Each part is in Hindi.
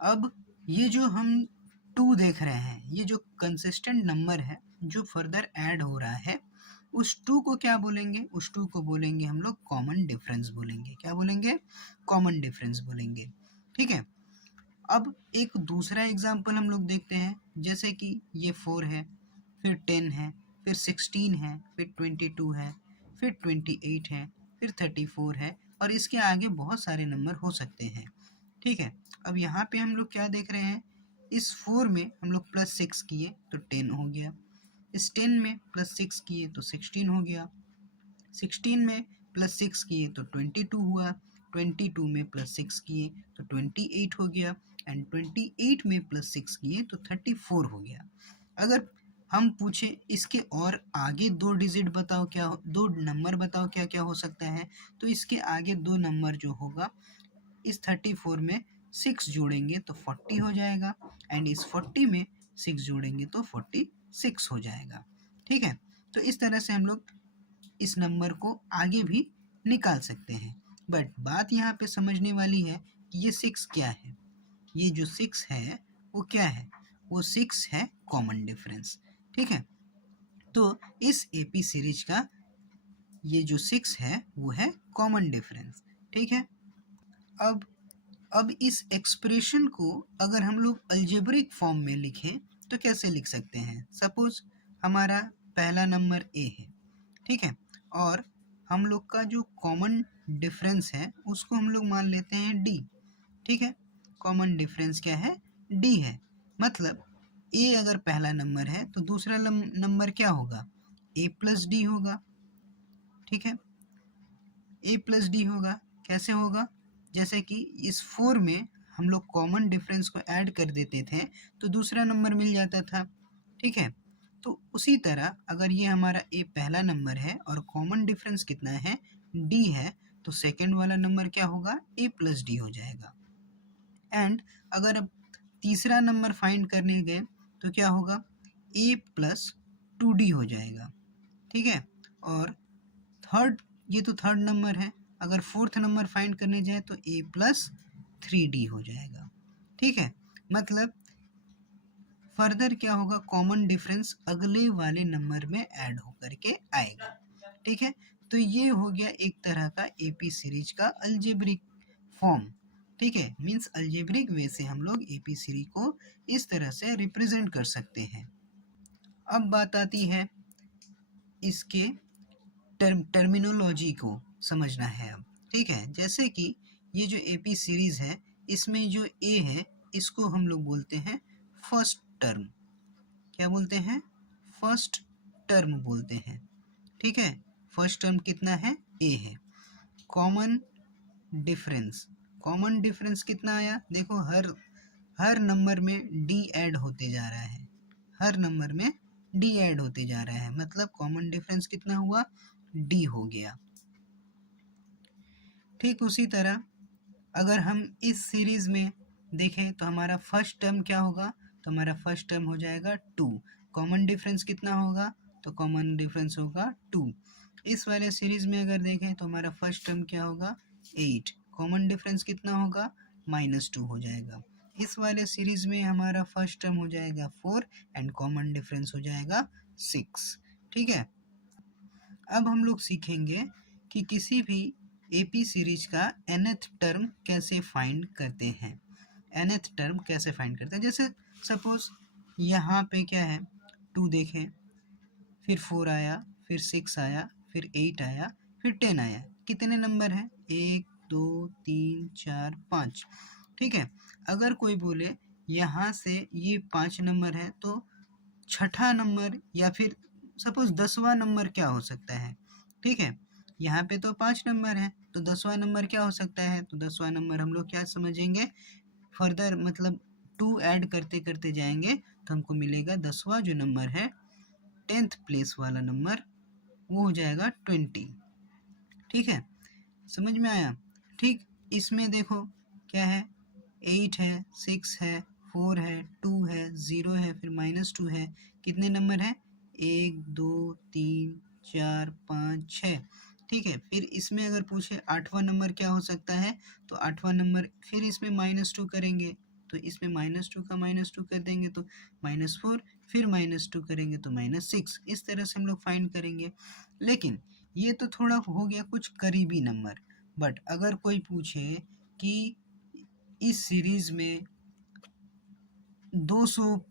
अब ये जो हम 2 देख रहे हैं, ये जो कंसिस्टेंट नंबर है जो फर्दर ऐड हो रहा है, उस 2 को क्या बोलेंगे? उस 2 को बोलेंगे हम लोग कॉमन डिफरेंस बोलेंगे। क्या बोलेंगे? कॉमन डिफरेंस बोलेंगे। ठीक है। अब एक दूसरा एग्जाम्पल हम लोग देखते हैं, जैसे कि ये 4 है, फिर 10 है, फिर 16 है, फिर 22 है, फिर 28 है, फिर 34 है, और इसके आगे बहुत सारे नंबर हो सकते हैं। ठीक है। अब यहाँ पे हम लोग क्या देख रहे हैं, इस 4 में हम लोग +6 किए तो 10 हो गया, इस 10 में +6 किए तो 16 हो गया, 16 में +6 किए तो 22 हुआ, 22 में +6 किए तो 28 हो गया, एंड 28 में +6 किए तो 34 हो गया। अगर हम पूछे इसके और आगे 2 डिजिट बताओ, क्या 2 नंबर बताओ क्या क्या हो सकता है, तो इसके आगे 2 नंबर जो होगा, इस 34 में 6 जोड़ेंगे तो 40 हो जाएगा, एंड इस 40 में 6 जोड़ेंगे तो 46 हो जाएगा। ठीक है। तो इस तरह से हम लोग इस नंबर को आगे भी निकाल सकते हैं। बट बात यहाँ पे समझने वाली है कि ये 6 क्या है। ये जो 6 है वो क्या है? वो 6 है कॉमन डिफरेंस। ठीक है। तो इस एपी सीरीज का ये जो 6 है वो है कॉमन डिफरेंस। ठीक है। अब अब इस एक्सप्रेशन को अगर हम लोग अलजेब्रिक फॉर्म में लिखें तो कैसे लिख सकते हैं? सपोज हमारा पहला नंबर ए है, ठीक है, और हम लोग का जो कॉमन डिफरेंस है उसको हम लोग मान लेते हैं डी। ठीक है। कॉमन डिफरेंस क्या है? डी है। मतलब ए अगर पहला नंबर है तो दूसरा नंबर क्या होगा? ए प्लस डी होगा। ठीक है। ए प्लस डी होगा। कैसे होगा? जैसे कि इस 4 में हम लोग कॉमन डिफरेंस को ऐड कर देते थे तो दूसरा नंबर मिल जाता था। ठीक है। तो उसी तरह अगर ये हमारा ए पहला नंबर है और कॉमन डिफरेंस कितना है? डी है, तो सेकंड वाला नंबर क्या होगा? ए प्लस डी हो जाएगा। एंड अगर अब तीसरा नंबर फाइंड करने गए तो क्या होगा? ए प्लस 2d हो जाएगा। ठीक है। और थर्ड, ये तो थर्ड नंबर है, अगर फोर्थ नंबर फाइंड करने जाए तो ए प्लस 3d हो जाएगा। ठीक है। मतलब फर्दर क्या होगा? कॉमन डिफरेंस अगले वाले नंबर में ऐड होकर के आएगा। ठीक है। तो ये हो गया एक तरह का एपी सीरीज का अलजेब्रिक फॉर्म। ठीक है। मीन्स अलजेब्रिक वे से हम लोग एपी सीरीज को इस तरह से रिप्रेजेंट कर सकते हैं। अब बात आती है इसके टर्मिनोलॉजी को समझना है अब। ठीक है। जैसे कि ये जो एपी सीरीज है, इसमें जो ए है इसको हम लोग बोलते हैं फर्स्ट टर्म। क्या बोलते हैं? फर्स्ट टर्म बोलते हैं। ठीक है। फर्स्ट टर्म कितना है? ए है। कॉमन डिफरेंस, कॉमन डिफरेंस कितना आया? देखो हर हर नंबर में डी ऐड होते जा रहा है, हर नंबर में डी ऐड होते जा रहा है, मतलब कॉमन डिफरेंस कितना हुआ? डी हो गया। ठीक उसी तरह अगर हम इस सीरीज में देखें तो हमारा फर्स्ट टर्म क्या होगा? तो हमारा फर्स्ट टर्म हो जाएगा 2। कॉमन डिफरेंस कितना होगा? तो कॉमन डिफरेंस होगा 2। इस वाले सीरीज में अगर देखें तो हमारा फर्स्ट टर्म क्या होगा? 8। कॉमन डिफरेंस कितना होगा? -2 हो जाएगा। इस वाले सीरीज में हमारा फर्स्ट टर्म हो जाएगा 4 एंड कॉमन डिफरेंस हो जाएगा 6। ठीक है। अब हम लोग सीखेंगे कि किसी भी एपी सीरीज का nth टर्म कैसे फाइंड करते हैं। nth टर्म कैसे फाइंड करते हैं? जैसे सपोज यहाँ पे क्या है? 2 देखें, फिर 4 आया, फिर 6 आया, फिर 8 आया, फिर 10 आया। कितने नंबर हैं? 1 2 3 4 5। ठीक है। अगर कोई बोले यहाँ से ये 5 नंबर है तो छठा नंबर या फिर सपोज 10वां नंबर क्या हो सकता है? ठीक है। यहाँ पे तो 5 नंबर है तो 10वां नंबर क्या हो सकता है? तो 10वां नंबर हम लोग क्या समझेंगे? फर्दर मतलब 2 ऐड करते करते जाएंगे तो हमको मिलेगा 10वां जो नंबर है, 10th प्लेस वाला नंबर, वो हो जाएगा 20। ठीक है। समझ में आया? ठीक। इसमें देखो क्या है? 8 है, 6 है, 4 है, 2 है, 0 है, फिर -2 है। कितने नंबर हैं? 1 2 3 4 5 6। ठीक है। फिर इसमें अगर पूछे 8वां नंबर क्या हो सकता है? तो 8वां नंबर फिर इसमें -2 करेंगे तो इसमें -2 का -2 कर देंगे तो -4, फिर -2 करेंगे तो -6, इस तरह से हम लोग फाइंड करेंगे। लेकिन ये तो थोड़ा हो गया कुछ करीबी नंबर, बट अगर कोई पूछे कि इस सीरीज में 200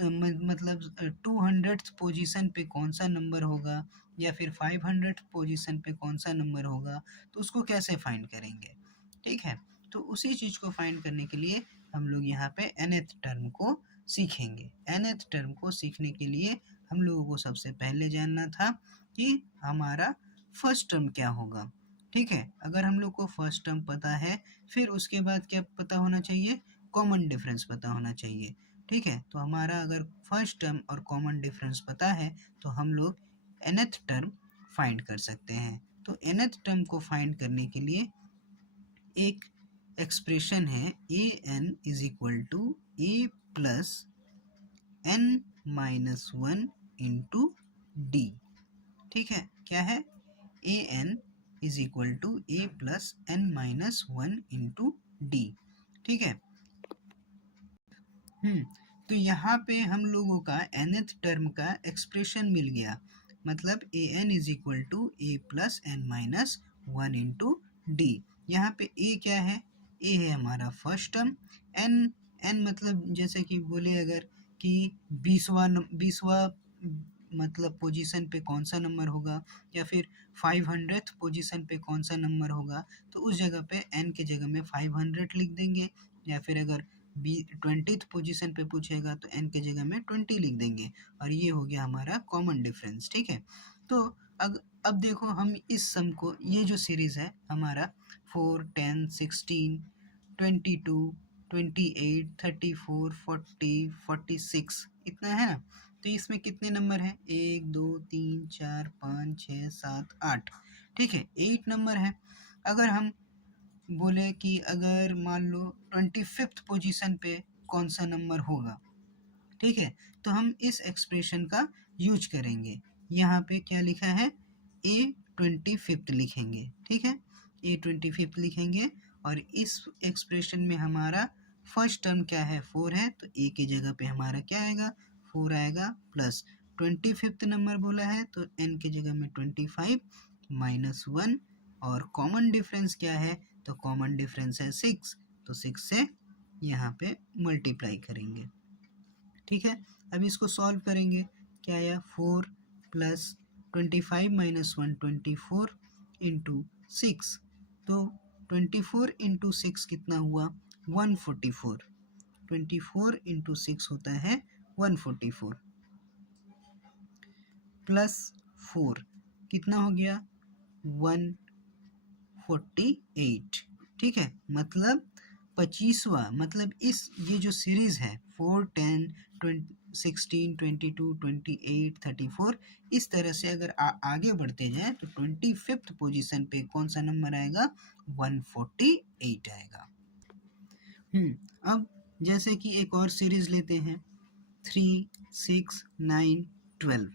मतलब 200th पोजीशन पे कौन सा नंबर होगा या फिर 500th पोजीशन पे कौन सा नंबर होगा, तो उसको कैसे फाइंड करेंगे, ठीक है। तो उसी चीज़ को फाइंड करने के लिए हम लोग यहाँ पे nth टर्म को सीखेंगे। nth टर्म को सीखने के लिए हम लोगों को सबसे पहले जानना था कि हमारा फर्स्ट टर्म क्या होगा, ठीक है। अगर हम लोग को फर्स्ट टर्म पता है, फिर उसके बाद क्या पता होना चाहिए, कॉमन डिफरेंस पता होना चाहिए, ठीक है। तो हमारा अगर फर्स्ट टर्म और कॉमन डिफरेंस पता है तो हम लोग nth टर्म फाइंड कर सकते हैं। तो nth टर्म को फाइंड करने के लिए एक एक्सप्रेशन है a n is equal to a plus n minus one into d, ठीक है। क्या है, a n is equal to a plus n minus one into d, ठीक है। तो यहाँ पे हम लोगों का nth टर्म का एक्सप्रेशन मिल गया, मतलब a n is equal to a plus n minus one into d. यहाँ पे ए क्या है, ए है हमारा फर्स्ट टर्म, एन मतलब जैसे कि बोले अगर कि 20वां मतलब पोजीशन पे कौन सा नंबर होगा या फिर 500th पोजीशन पे कौन सा नंबर होगा, तो उस जगह पे एन के जगह में 500 लिख देंगे, या फिर अगर 20th पोजीशन पे पूछेगा तो एन के जगह में 20 लिख देंगे, और ये हो गया हमारा कॉमन डिफरेंस, ठीक है। तो अब देखो हम इस सम को, ये जो सीरीज है हमारा 4, 10, 16, 22, 28, 34, 40, 46 इतना है ना। तो इसमें कितने नंबर हैं, 1, 2, 3, 4, 5, 6, 7, 8, ठीक है, 8 नंबर है। अगर हम बोले कि अगर मान लो 25th पोजीशन पे कौन सा नंबर होगा, ठीक है, तो हम इस एक्सप्रेशन का यूज करेंगे। यहाँ पे क्या लिखा है, ए 25th लिखेंगे, ठीक है, ए 25th लिखेंगे, और इस एक्सप्रेशन में हमारा फर्स्ट टर्म क्या है, 4 है, तो ए की जगह पे हमारा क्या आएगा, 4 आएगा, प्लस 25th नंबर बोला है तो एन की जगह में 25 माइनस 1, और कॉमन डिफरेंस क्या है, तो कॉमन डिफरेंस है 6, तो 6 से यहाँ पे मल्टीप्लाई करेंगे, ठीक है। अब इसको सॉल्व करेंगे, क्या आया, 4 प्लस 25 माइनस 1 24 इंटू 6, तो 24 इंटू 6 कितना हुआ, 144, 24 इंटू 6 होता है 144, प्लस 4 कितना हो गया, 148, ठीक है। मतलब 25वां, मतलब इस ये जो सीरीज है 4, 10, 16, 22, 28, 34, इस तरह से अगर आगे बढ़ते जाए तो 25th पोजीशन पे कौन सा नंबर आएगा, 148 आएगा। अब जैसे कि एक और सीरीज लेते हैं 3, 6, 9, 12,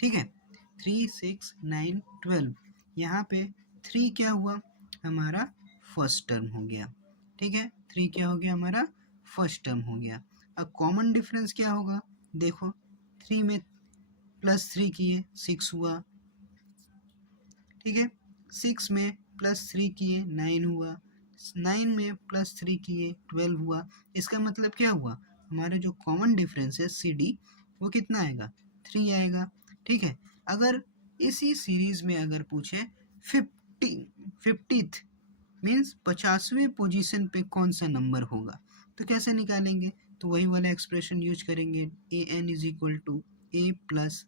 ठीक है, 3, 6, 9, 12, यहाँ पे 3 क्या हुआ, हमारा फर्स्ट टर्म हो गया, ठीक है, 3 क्या हो गया, हमारा फर्स्ट टर्म हो गया। अब कॉमन डिफरेंस क्या होगा, देखो 3 में प्लस 3 किए 6 हुआ, ठीक है, 6 में प्लस 3 किए 9 हुआ, 9 में प्लस 3 किए 12 हुआ। इसका मतलब क्या हुआ, हमारा जो कॉमन डिफरेंस है सी डी वो कितना आएगा, 3 आएगा, ठीक है। अगर इसी सीरीज में अगर पूछे 50th मीन्स 50वें पोजीशन पे कौन सा नंबर होगा, तो कैसे निकालेंगे, तो वही वाला एक्सप्रेशन यूज करेंगे, a n is equal to a plus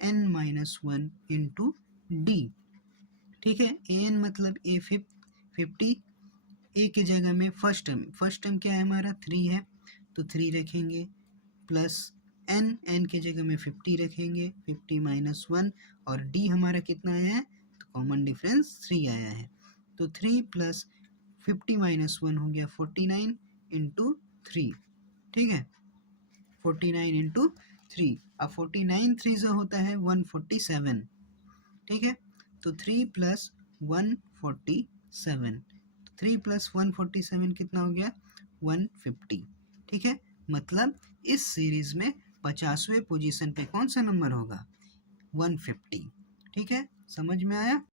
n minus one into d, ठीक है। ए एन मतलब ए 50, ए की जगह में फर्स्ट टर्म क्या है हमारा 3 है, तो 3 रखेंगे, प्लस एन के जगह में 50 रखेंगे, 50 माइनस 1, और डी हमारा कितना आया है, तो कॉमन डिफरेंस 3 आया है, तो 3 प्लस 50 माइनस 1 हो गया 49 इंटू 3, ठीक है, 49 इंटू 3, अब 49 3 से होता है 147, ठीक है, तो 3 प्लस 147, 3 प्लस 147 कितना हो गया, 150, ठीक है, मतलब इस सीरीज में 50वें पोजीशन पे कौन सा नंबर होगा? 150। ठीक है, समझ में आया?